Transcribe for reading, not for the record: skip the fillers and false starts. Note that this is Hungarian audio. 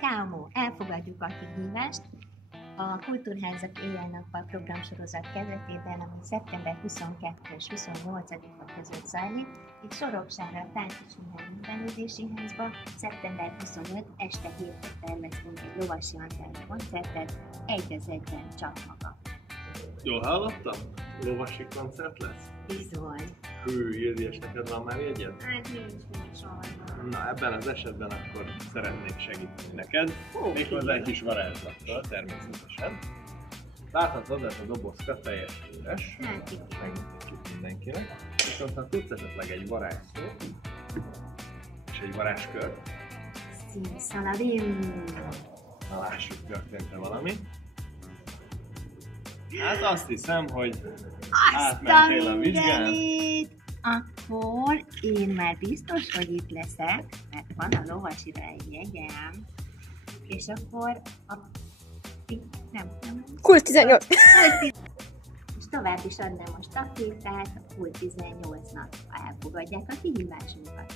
KMO, elfogadjuk a kihívást. A Kultúrházak éjjel-nappal programsorozat keretében, ami szeptember 22 és 28-a között zajlik, itt Soroksára a Táncsis Mihály Művelődési Házba szeptember 25 este 7-re terveztünk egy Lovasi Antal koncertet, egy az egyben csak maga. Jól hallottam? Lovasi koncert lesz? Bizony. Hű, Ildi, és neked van már jegyed? Hát nincs még sajnos. Na, ebben az esetben akkor szeretnék segíteni neked. Méghozzá egy kis varázslattal, természetesen. Láthatod, ez a dobozka teljes üres. Hát igen. Megmutatjuk mindenkinek. Viszont ha tudsz esetleg egy varázsszót, és egy varázskört, Szimszalabim! na lássuk, történt-e valami. Hát azt hiszem, hogy átmentél a vizsgán. Akkor én már biztos, hogy itt leszek, mert van a lovasira egy jegyem, és akkor a... Nem. Kult 18! És tovább is adnám a stafétát a Kult 18-nak, ha elfogadják a kihívásunkat.